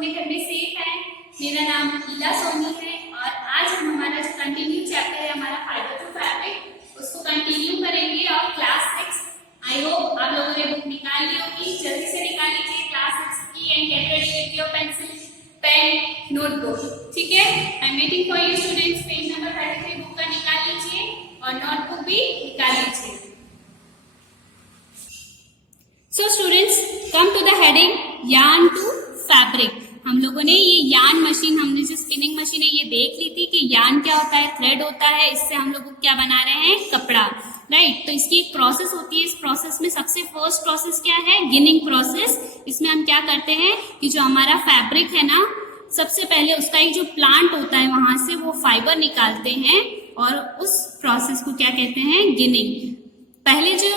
अपने घर में सेफ हैं। मेरा नाम ईला सोनी है और आज हम हमारा जो कंटिन्यू चैप्टर है हमारा फाइबर टू फैब्रिक उसको कंटिन्यू करेंगे और क्लास 6। आई होप आप लोगों ने बुक निकाल ली होगी, जल्दी से निकाल लीजिए क्लास 6 की and get ready with your pencil, pen, notebook. ठीक है, I am waiting for you students. Page number 33 book का निकाल लीजिए और नोटबुक भी निकाल लीजिए। So students, come to the heading yarn to fabric। हम लोगों ने ये यार्न मशीन, हमने जो स्पिनिंग मशीन है ये देख ली थी कि यार्न क्या होता है, थ्रेड होता है, इससे हम लोग क्या बना रहे हैं, कपड़ा, राइट। तो इसकी एक प्रोसेस होती है, इस प्रोसेस में सबसे फर्स्ट प्रोसेस क्या है, गिनिंग प्रोसेस। इसमें हम क्या करते हैं कि जो हमारा फैब्रिक है ना, सबसे पहले उसका एक जो प्लांट होता है वहां से वो फाइबर निकालते हैं और उस प्रोसेस को क्या कहते हैं, गिनिंग। पहले जो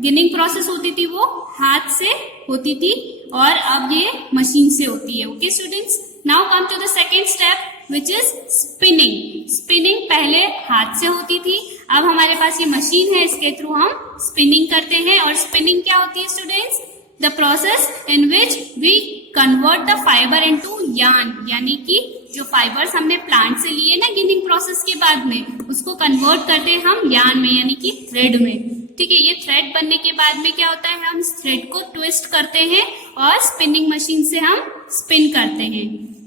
गिनिंग प्रोसेस होती थी वो हाथ से होती थी और अब ये मशीन से होती है। Okay students, now come to the second step which is spinning. Spinning पहले हाथ से होती थी, अब हमारे पास ये मशीन है, इसके थ्रू हम स्पिनिंग करते हैं। और स्पिनिंग क्या होती है students, the process in which we convert the fibre into yarn, यानी कि जो फाइबर्स हमने प्लांट से लिए ना गिनिंग प्रोसेस के बाद में, उसको कन्वर्ट करते हैं हम यार्न में, यानी कि थ्रेड में। ठीक है, ये थ्रेड बनने के बाद में क्या होता है, हम इस थ्रेड को ट्विस्ट करते हैं और स्पिनिंग मशीन से हम स्पिन करते हैं।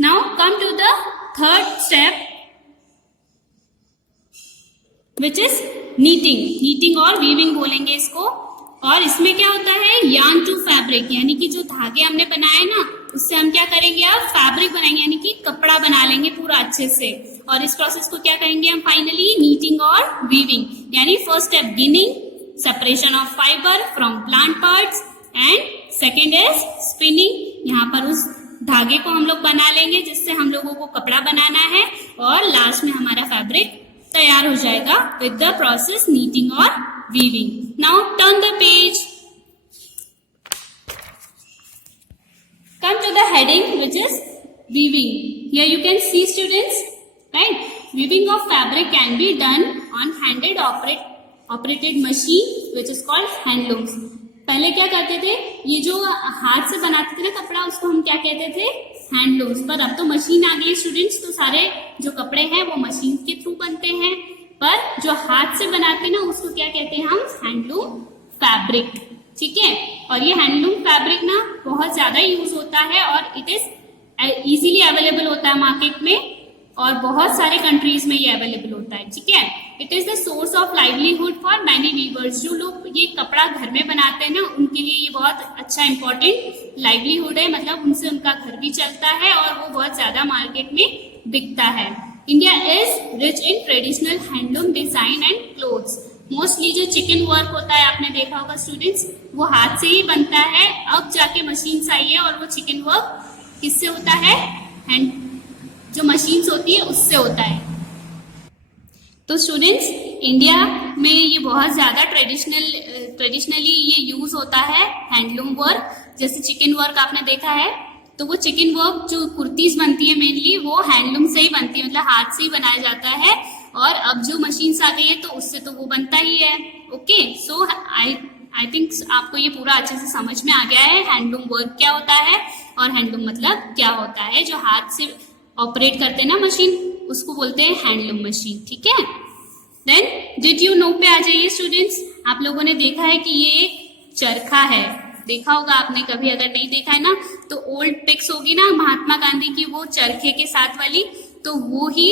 Now come to the third step which is knitting. Knitting और वीविंग बोलेंगे इसको। और इसमें क्या होता है, यार्न टू फैब्रिक, यानी कि जो धागे हमने बनाए ना उससे हम क्या करेंगे, अब फैब्रिक बनाएंगे, यानी कि कपड़ा बना लेंगे पूरा अच्छे से। और इस प्रोसेस को क्या करेंगे हम फाइनली, नीटिंग और वीविंग। यानी first step ginning, separation of fiber from plant parts, and second is spinning। यहाँ पर उस धागे को हम लोग बना लेंगे जिससे हम लोगों को कपड़ा बनाना है और लास्ट में हमारा फैब्रिक तैयार हो जाएगा विद द प्रोसेस नीटिंग और weaving. Now turn the page, come to the heading which is weaving। Here you can see students, right? Weaving of fabric can be done on handed operated machine which is called handlooms. पहले क्या करते थे, ये जो हाथ से बनाते थे ना कपड़ा, उसको हम क्या कहते थे, हैंडलूम्स। पर अब तो मशीन आ गई स्टूडेंट्स, तो सारे जो कपड़े हैं वो मशीन के थ्रू बनते हैं। पर जो हाथ से बनाते हैं ना उसको क्या कहते हैं हम, हैंडलूम फैब्रिक। ठीक है, और ये हैंडलूम फैब्रिक ना बहुत ज्यादा यूज होता है और इट इज इजीली अवेलेबल होता है मार्केट में और बहुत सारे कंट्रीज में ये अवेलेबल होता है। ठीक है, it is the source of livelihood for many weavers. जो लोग ये कपड़ा घर में बनाते हैं ना उनके लिए ये बहुत अच्छा इंपॉर्टेंट लाइवलीहुड है, मतलब उनसे उनका घर भी चलता है और वो बहुत ज्यादा मार्केट में बिकता है। India is rich in traditional handloom design and clothes. Mostly जो चिकन वर्क होता है आपने देखा होगा स्टूडेंट्स, वो हाथ से ही बनता है। अब जाके मशीन आई है और वो चिकन वर्क किससे होता है, हैंड जो मशीन्स होती है उससे होता है। तो स्टूडेंट्स, इंडिया में ये बहुत ज्यादा ट्रेडिशनली ये यूज होता है हैंडलूम वर्क। जैसे चिकन वर्क आपने देखा है, तो वो चिकन वर्क जो कुर्तीज बनती है मेनली वो हैंडलूम से ही बनती है, मतलब हाथ से ही बनाया जाता है। और अब जो मशीन्स आ गई है तो उससे तो वो बनता ही है। ओके, सो आई थिंक आपको ये पूरा अच्छे से समझ में आ गया है हैंडलूम वर्क क्या होता है और हैंडलूम मतलब क्या होता है। जो हाथ से ऑपरेट करते हैं ना मशीन, उसको बोलते हैं हैंडलूम मशीन। ठीक है, देन डिड यू नो पे आ जाइए स्टूडेंट्स। आप लोगों ने देखा है कि ये एक चरखा है, देखा होगा आपने कभी, अगर नहीं देखा है ना तो ओल्ड पिक्स होगी ना महात्मा गांधी की, वो चरखे के साथ वाली, तो वो ही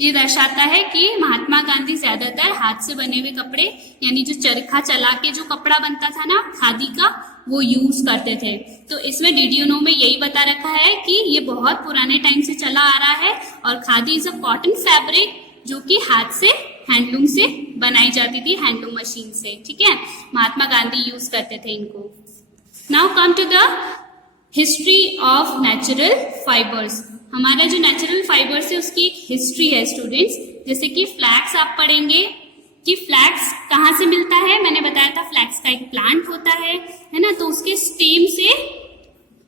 ये दर्शाता है कि महात्मा गांधी ज्यादातर हाथ से बने हुए कपड़े, यानी जो चरखा चला के जो कपड़ा बनता था ना खादी का, वो यूज करते थे। तो इसमें डिड यू नो में यही बता रखा है कि ये बहुत पुराने टाइम से चला आ रहा है और khadi is a cotton fabric जो कि हाथ से हैंडलूम से बनाई जाती थी, हैंडलूम मशीन से। ठीक है, महात्मा गांधी यूज करते थे इनको। Now come to the history of natural fibres. हमारा जो नेचुरल फाइबर्स है उसकी एक हिस्ट्री है स्टूडेंट्स। जैसे कि फ्लैक्स आप पढ़ेंगे कि फ्लैक्स कहाँ से मिलता है, मैंने बताया था फ्लैक्स का एक प्लांट होता है ना, तो उसके स्टेम से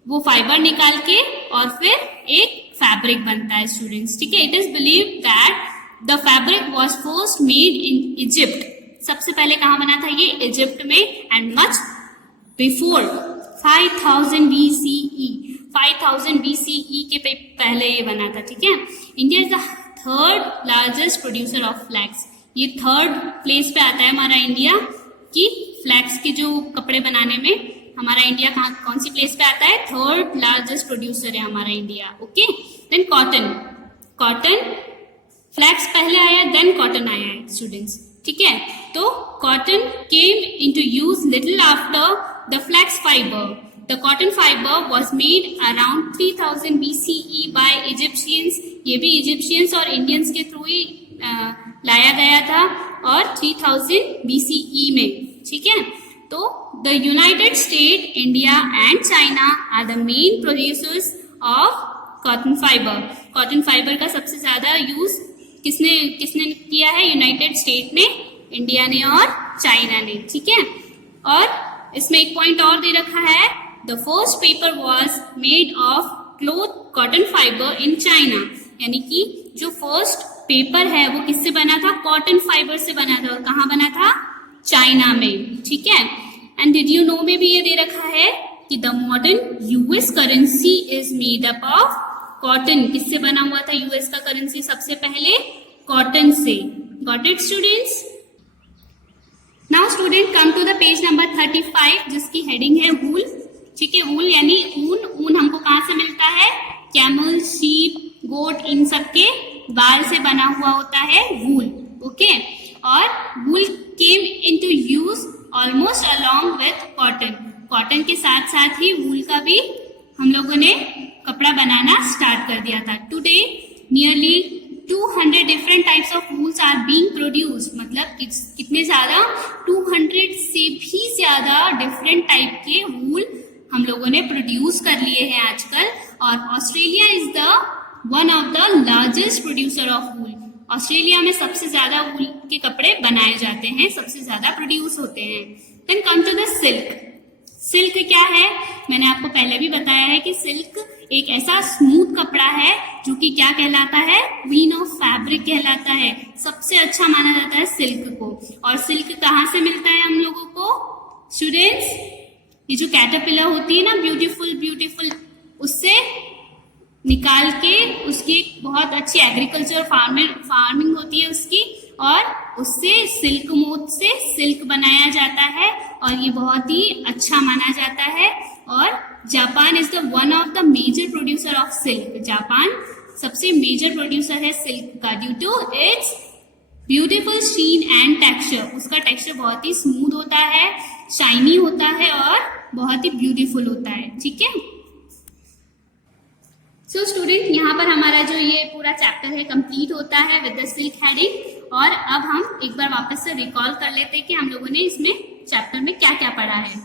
वो फाइबर निकाल के और फिर एक फैब्रिक बनता है स्टूडेंट्स। ठीक है, it is believe that the fabric was first made in Egypt. सबसे पहले कहाँ बना था ये, इजिप्ट में, and much before 5000 BCE। 5000 BCE के पहले ये बना था, ठीक है। India is the third largest producer of flax, ये थर्ड प्लेस पे आता है हमारा इंडिया कि फ्लैक्स के जो कपड़े बनाने में हमारा इंडिया कौन सी प्लेस पे आता है, थर्ड लार्जेस्ट प्रोड्यूसर है हमारा India. Okay, then cotton, cotton flax पहले आया, देन कॉटन आया है स्टूडेंट्स, ठीक है। तो cotton came into use little after the flax fibre. The cotton fibre was made around 3000 BCE by Egyptians, ये भी इजिप्शियंस और इंडियंस के थ्रू ही लाया गया था, और 3000 BCE में, ठीक है। तो the United State, India and China are the main producers of cotton fibre. Cotton fibre का सबसे ज्यादा यूज किसने किया है, यूनाइटेड स्टेट ने, इंडिया ने और चाइना ने, ठीक है। और इसमें एक पॉइंट और दे रखा है, the first paper was made of cloth cotton fibre in China, यानी कि जो फर्स्ट पेपर है वो किससे बना था, कॉटन फाइबर से बना था, और कहाँ बना था, चाइना में, ठीक है। एंड डिड यू नो में भी ये दे रखा है कि the modern US currency is made up of cotton, किससे बना हुआ था यूएस का करेंसी सबसे पहले, कॉटन से। Got it students? Now student come to the page number 35 जिसकी हेडिंग है वूल, ठीक है। वूल यानी ऊन, ऊन हमको कहाँ से मिलता है, कैमल, शीप, गोट, इन सब के बाल से बना हुआ होता है वूल, ओके। और wool came into use almost along with cotton, cotton के साथ साथ ही वूल का भी हम लोगों ने कपड़ा बनाना स्टार्ट कर दिया था। Today nearly 200 different types of wools are being produced, मतलब कितने ज्यादा, 200 से भी ज्यादा डिफरेंट टाइप के वूल हम लोगों ने प्रोड्यूस कर लिए हैं आजकल। और Australia is the one of the largest producer of wool, Australia में सबसे ज्यादा वूल के कपड़े बनाए जाते हैं, सबसे ज्यादा प्रोड्यूस होते हैं। Then come to the silk. Silk क्या है, मैंने आपको पहले भी बताया है कि सिल्क एक ऐसा स्मूथ कपड़ा है जो कि क्या कहलाता है, क्वीन ऑफ फैब्रिक कहलाता है, सबसे अच्छा माना जाता है सिल्क को। और सिल्क कहाँ से मिलता है हम लोगों को स्टूडेंट्स, ये जो कैटरपिलर होती है ना, ब्यूटीफुल ब्यूटीफुल, उससे निकाल के उसकी बहुत अच्छी एग्रीकल्चर फार्मिंग होती है उसकी, और उससे सिल्क मोथ से सिल्क बनाया जाता है, और ये बहुत ही अच्छा माना जाता है। और Japan is the one of the major producer of silk, Japan सबसे मेजर प्रोड्यूसर है सिल्क का, due to its beautiful sheen and texture, उसका टेक्सचर बहुत ही स्मूथ होता है, शाइनी होता है और बहुत ही ब्यूटीफुल होता है, ठीक है। सो स्टूडेंट, यहाँ पर हमारा जो ये पूरा चैप्टर है कंप्लीट होता है विद द सिल्क हेडिंग। और अब हम एक बार वापस से रिकॉल कर लेते हैं कि हम लोगों ने इसमें चैप्टर में क्या क्या पढ़ा है।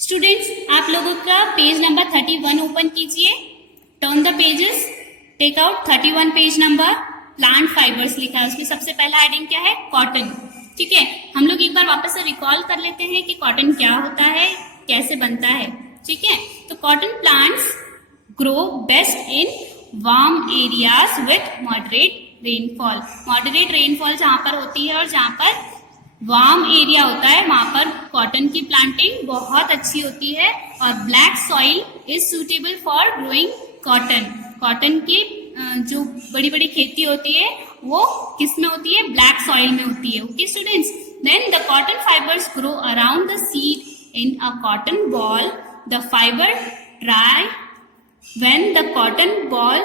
स्टूडेंट्स, आप लोगों का पेज नंबर 31 ओपन कीजिए, turn the pages, take out 31 page number, plant fibres लिखा है, उसकी सबसे पहला हेडिंग क्या है, कॉटन, ठीक है। हम लोग एक बार वापस से रिकॉल कर लेते हैं कि कॉटन क्या होता है, कैसे बनता है, ठीक है। तो cotton plants grow best in warm areas with moderate rainfall, moderate rainfall जहाँ पर होती है और जहाँ पर वार्म एरिया होता है वहाँ पर कॉटन की प्लांटिंग बहुत अच्छी होती है। और black soil is suitable for growing cotton, cotton की जो बड़ी बड़ी खेती होती है वो किस में होती है, ब्लैक सॉइल में होती है, okay students. Then the cotton fibres grow around the seed in a cotton ball, the fibre dry when the cotton ball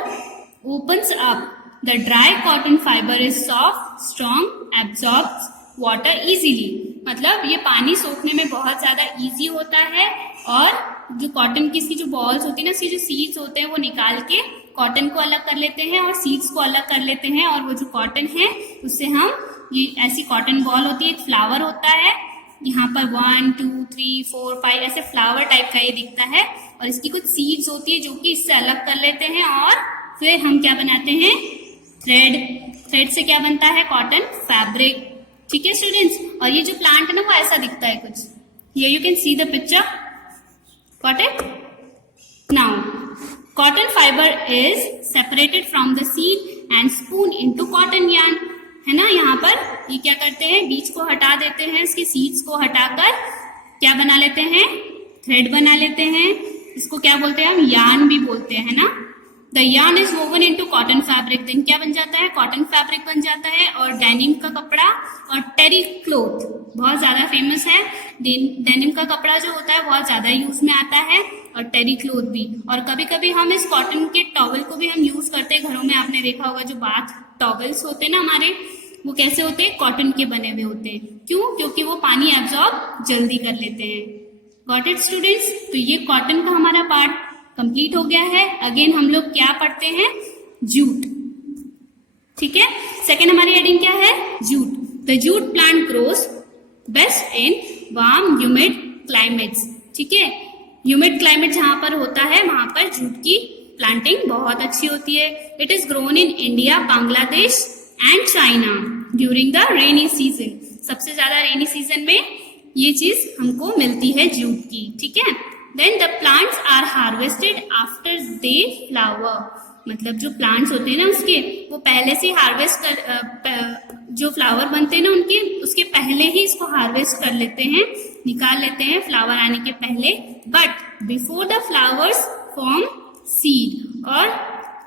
opens up. The dry cotton fiber is soft, strong, absorbs water easily. मतलब ये पानी सोखने में बहुत ज्यादा easy होता है। और जो कॉटन की इसकी जो बॉल्स होती है ना, इसके जो सीड्स होते हैं वो निकाल के कॉटन को अलग कर लेते हैं और सीड्स को अलग कर लेते हैं, और वो जो कॉटन है उससे हम ये ऐसी कॉटन बॉल होती है, एक फ्लावर होता है, यहाँ पर 1 2 3 4 5 ऐसे फ्लावर टाइप का ये दिखता है, और इसकी कुछ सीड्स होती है जो कि इससे अलग कर लेते हैं, और फिर हम क्या बनाते हैं, थ्रेड, थ्रेड से क्या बनता है, कॉटन फैब्रिक, ठीक है स्टूडेंट्स। और ये जो प्लांट है ना वो ऐसा दिखता है कुछ, ये you can see the picture, got it. Now cotton fibre is separated from the seed and spoon into cotton yarn, है ना। यहाँ पर ये क्या करते हैं, बीज को हटा देते हैं, इसके सीड्स को हटाकर क्या बना लेते हैं, थ्रेड बना लेते हैं, इसको क्या बोलते हैं हम, यार्न भी बोलते हैं, है ना। The yarn is woven into cotton fabric, then क्या बन जाता है, कॉटन फैब्रिक बन जाता है। और डेनिम का कपड़ा और टेरी क्लोथ बहुत ज्यादा फेमस है। डेनिम का कपड़ा जो होता है बहुत ज्यादा यूज में आता है, और टेरी क्लोथ भी। और कभी कभी हम इस कॉटन के टॉवल को भी हम यूज करते हैं घरों में। आपने देखा होगा जो बाथ टॉवल्स होते हैं ना हमारे, वो कैसे होते हैं, कॉटन के बने हुए होते हैं। क्यों, क्योंकि वो पानी एब्जॉर्ब जल्दी कर लेते हैं। Got it students. तो ये कॉटन का हमारा पार्ट कंप्लीट हो गया है। अगेन हम लोग क्या पढ़ते हैं, जूट, ठीक है। सेकेंड हमारी हेडिंग क्या है, jute. The jute plant grows best in warm humid climates, ठीक है। ह्यूमिड क्लाइमेट जहां पर होता है वहां पर जूट की प्लांटिंग बहुत अच्छी होती है। It is grown in India, Bangladesh and China during the rainy season. सबसे ज्यादा रेनी सीजन में ये चीज हमको मिलती है जूट की, ठीक है। Then the plants are harvested after they flower, मतलब जो प्लांट्स होते हैं ना उसके, वो पहले से हार्वेस्ट कर, जो फ्लावर बनते हैं ना उनके, उसके पहले ही इसको हार्वेस्ट कर लेते हैं, निकाल लेते हैं फ्लावर आने के पहले। But before the flowers form seed, और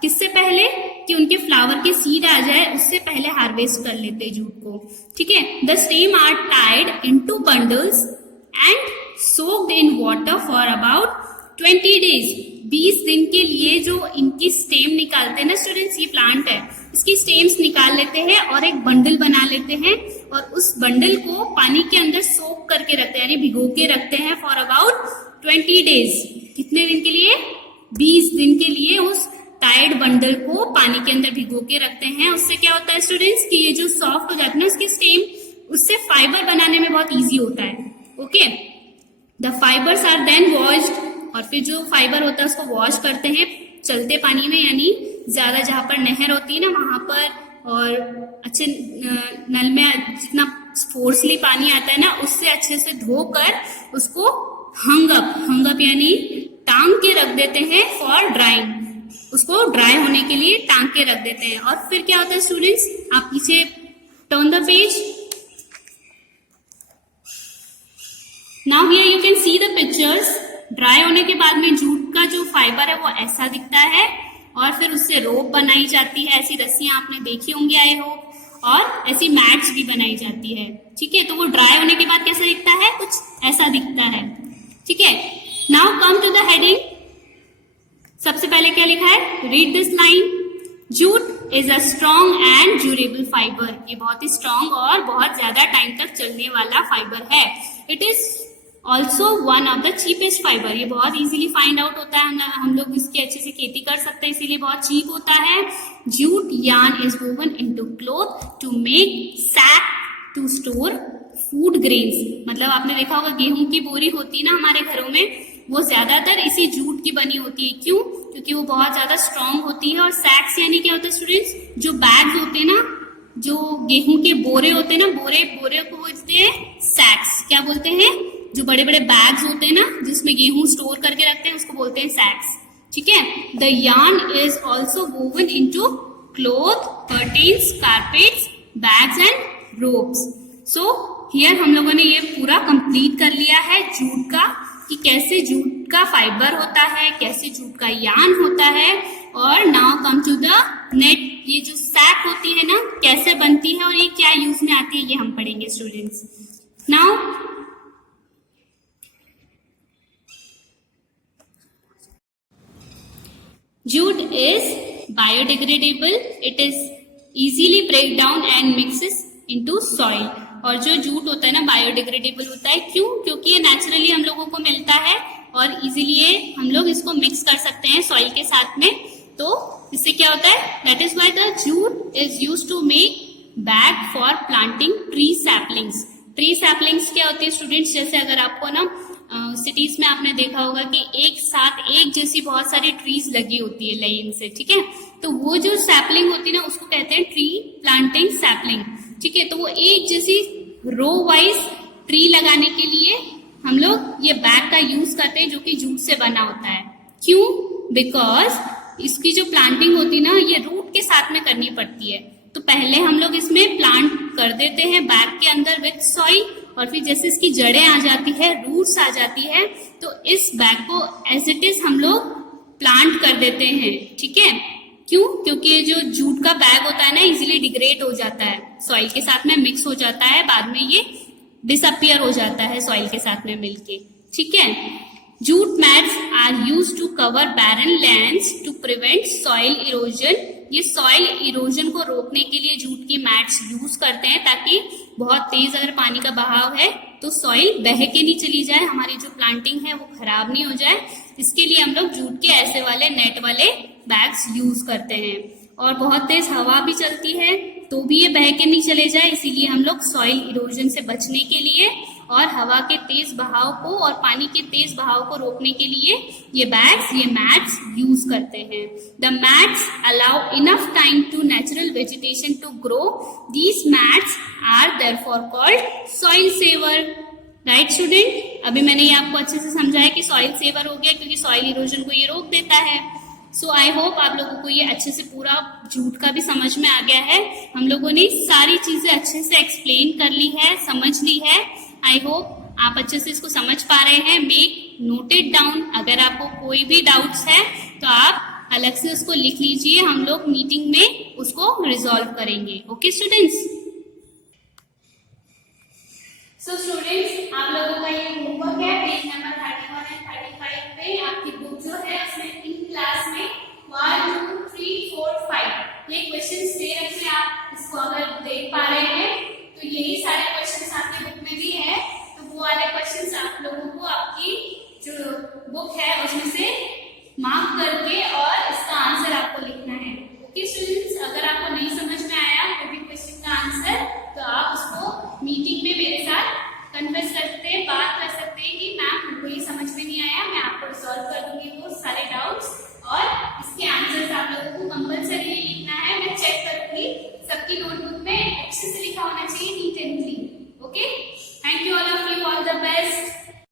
किससे पहले, कि उनके फ्लावर के सीड आ जाए उससे पहले हार्वेस्ट कर लेते हैं जूट को, ठीक है। The stem are tied into bundles and soaked in water for about 20 days. 20 दिन के लिए जो इनकी स्टेम निकालते हैं ना स्टूडेंट्स, ये प्लांट है, इसकी स्टेम्स निकाल लेते हैं और एक बंडल बना लेते हैं, और उस बंडल को पानी के अंदर सोक करके रखते हैं, यानी भिगो के रखते हैं फॉर अबाउट 20 डेज। कितने दिन के लिए, 20 दिन के लिए उस टाइड बंडल को पानी के अंदर भिगो के रखते हैं। उससे क्या होता है स्टूडेंट्स, कि ये जो सॉफ्ट हो जाती है ना उसकी स्टेम, उससे फाइबर बनाने में बहुत इजी होता है, okay. The fibres are then washed, और फिर जो फाइबर होता है उसको वॉश करते हैं चलते पानी में, यानी ज्यादा जहां पर नहर होती है ना वहां पर, और अच्छे नल में जितना फोर्सली पानी आता है ना उससे अच्छे से धोकर उसको हंगअप यानी टांग के रख देते हैं फॉर ड्राइंग, उसको ड्राई होने के लिए टांग के रख देते हैं। और फिर क्या होता है स्टूडेंट्स, आप पीछे turn the page. Now here you can see the pictures. Dry होने के बाद में जूट का जो फाइबर है वो ऐसा दिखता है, और फिर उससे रोप बनाई जाती है, ऐसी रस्सियां आपने देखी होंगी आई होप, और ऐसी मैट्स भी बनाई जाती है, ठीक है। तो वो ड्राई होने के बाद कैसा दिखता है, कुछ ऐसा दिखता है, ठीक है। Now come to the heading. सबसे पहले क्या लिखा है, read this line. Jute is a strong and durable fibre, ये बहुत ही स्ट्रॉन्ग और बहुत ज्यादा टाइम तक चलने वाला फाइबर है। It is also one of the cheapest fibre, ये बहुत इजीली फाइंड आउट होता है, हम लोग इसकी अच्छे से खेती कर सकते हैं, इसीलिए बहुत चीप होता है। Jute yarn is woven into cloth to make sack to store food grains, मतलब आपने देखा होगा गेहूं की बोरी होती है ना हमारे घरों में, वो ज्यादातर इसी जूट की बनी होती है। क्यों, क्योंकि वो बहुत ज्यादा स्ट्रॉन्ग होती है। और सैक्स यानी क्या होता है स्टूडेंट्स, जो बैग्स होते हैं ना, जो गेहूं के बोरे होते हैं ना, बोरे को बोलते हैं सैक्स। क्या बोलते हैं, जो बड़े बड़े बैग्स होते हैं ना जिसमें गेहूं स्टोर करके रखते हैं उसको बोलते हैं सैक्स, ठीक है। The yarn is also woven into cloth, curtains, carpets, bags and ropes. So here हम लोगों ने ये पूरा कंप्लीट कर लिया है जूट का, कि कैसे जूट का फाइबर होता है, कैसे जूट का यार्न होता है। और now come to the net, ये जो सैक होती है ना कैसे बनती है और ये क्या यूज में आती है, ये हम पढ़ेंगे students. Now jute is biodegradable, it is easily break down and mixes into soil। और जो जूट होता है ना बायोडिग्रेडेबल होता है, क्यों, क्योंकि ये नेचुरली हम लोगों को मिलता है और इजीली ये हम लोग इसको मिक्स कर सकते हैं सॉइल के साथ में। तो इससे क्या होता है, that is why the jute is used to make bag for planting tree saplings. Tree saplings क्या होती है स्टूडेंट्स, जैसे अगर आपको ना सिटीज में आपने देखा होगा कि एक साथ एक जैसी बहुत सारी ट्रीज लगी होती है लाइन से, ठीक है। तो वो जो सैपलिंग होती है ना उसको कहते हैं ट्री प्लांटिंग सैपलिंग, ठीक है। तो वो एक जैसी रो वाइज ट्री लगाने के लिए हम लोग ये बैग का यूज करते हैं जो कि जूट से बना होता है। क्यों, बिकॉज इसकी जो प्लांटिंग होती है ना ये रूट के साथ में करनी पड़ती है। तो पहले हम लोग इसमें प्लांट कर देते हैं बैग के अंदर विथ सॉइल, और फिर जैसे इसकी जड़ें आ जाती है, रूट्स आ जाती है, तो इस बैग को एज इट इज हम लोग प्लांट कर देते हैं, ठीक है। क्यों? क्योंकि ये जो जूट का बैग होता है ना, इजीली डिग्रेड हो जाता है, सॉइल के साथ में मिक्स हो जाता है, बाद में ये डिसअपियर हो जाता है सॉइल के साथ में मिलके, ठीक है। Jute mats are used to cover barren lands to prevent soil erosion. ये सॉइल इरोजन को रोकने के लिए जूट की मैट्स यूज करते हैं, ताकि बहुत तेज अगर पानी का बहाव है तो सॉइल बह के नहीं चली जाए, हमारी जो प्लांटिंग है वो खराब नहीं हो जाए। इसके लिए हम लोग जूट के ऐसे वाले नेट वाले बैग्स यूज करते हैं। और बहुत तेज हवा भी चलती है तो भी ये बह के नहीं चले जाए, इसीलिए हम लोग सॉइल इरोजन से बचने के लिए और हवा के तेज बहाव को और पानी के तेज बहाव को रोकने के लिए ये बैग्स, ये मैट्स यूज करते हैं। The mats allow enough time to natural vegetation to grow. These mats are therefore called soil saver. Right student, अभी मैंने ये आपको अच्छे से समझाया कि सॉइल सेवर हो गया क्योंकि सॉइल इरोजन को ये रोक देता है। सो आई होप आप लोगों को ये अच्छे से पूरा जूट का भी समझ में आ गया है। हम लोगों ने सारी चीजें अच्छे से एक्सप्लेन कर ली है, समझ ली है। आई होप आप अच्छे से इसको समझ पा रहे हैं। मेक नोटेड डाउन, अगर आपको कोई भी डाउट्स है तो आप अलग से उसको लिख लीजिए, हम लोग मीटिंग में उसको रिजॉल्व करेंगे। Okay students. सो स्टूडेंट्स, आप लोगों का ये होमवर्क है पेज नंबर 31 एंड 35 पे। आपकी बुक जो है उसमें इन क्लास में 1 2 3 4 5 ये क्वेश्चंस दे रखे हैं। आप इसको अगर देख पा रहे हैं तो यही सारे क्वेश्चंस आपकी बुक में भी है। तो वो वाले क्वेश्चंस आप लोगों को आपकी जो बुक है उसमें से मार्क करके और इसका आंसर आप